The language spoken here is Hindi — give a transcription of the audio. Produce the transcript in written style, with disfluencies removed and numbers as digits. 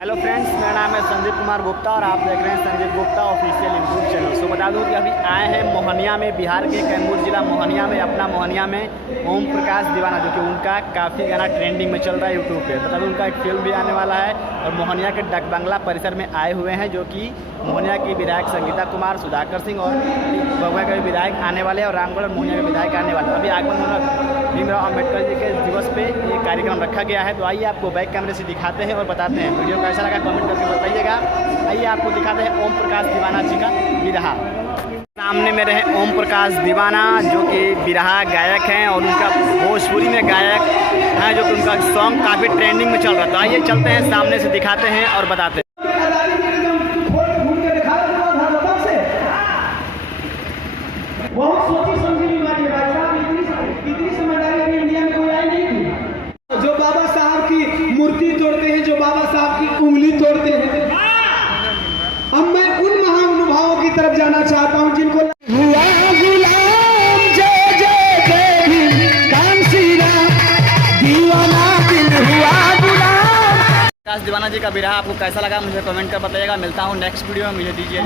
हेलो फ्रेंड्स, मेरा नाम है संजीव कुमार गुप्ता और आप देख रहे हैं Sanjeev Gupta official YouTube channel. So बता दूं कि अभी आए हैं मोहनिया में, बिहार के कैमूर जिला मोहनिया में, अपना मोहनिया में ओम प्रकाश दीवाना, जो कि उनका काफ़ी गाना ट्रेंडिंग में चल रहा है यूट्यूब पे। बता दूं उनका एक फिल्म भी आने वाला है और मोहनिया के डक बंगला परिसर में आए हुए हैं, जो कि मोहनिया की विधायक संगीता कुमार, सुधाकर सिंह और बगुआ के विधायक आने वाले हैं और रामगढ़ और मोहनिया के विधायक आने वाले हैं। अभी आगमन भीमराव अम्बेडकर जी के दिवस पे ये कार्यक्रम रखा गया है। तो आइए आपको बैक कैमरे से दिखाते हैं और बताते हैं। वीडियो कैसा लगा कमेंट करके बताइएगा। आइए आपको दिखाते हैं ओम प्रकाश दीवाना जी का बिरहा। सामने मेरे हैं ओम प्रकाश दीवाना, जो कि बिरहा गायक हैं और उनका भोजपुरी में गायक हैं, जो कि उनका सॉन्ग काफ़ी ट्रेंडिंग में चल रहा था। आइए चलते हैं, सामने से दिखाते हैं और बताते हैं। बहुत सोची समझी बीमारी है भाई साहब, इतनी समझदारी अभी इंडिया में कोई आई नहीं थी। जो बाबा साहब की मूर्ति तोड़ते हैं, जो बाबा साहब की उंगली तोड़ते हैं। अब मैं उन महानुभावों की तरफ जाना चाहता हूं जिनको हुआ गुलाम, जय जय जय हिंद, कांसी राम दीवाना दिल हुआ गुलाम। प्रकाश दीवाना जी का बिरहा आपको कैसा लगा मुझे कमेंट कर बताइएगा। मिलता हूँ नेक्स्ट वीडियो में, मुझे दीजिए।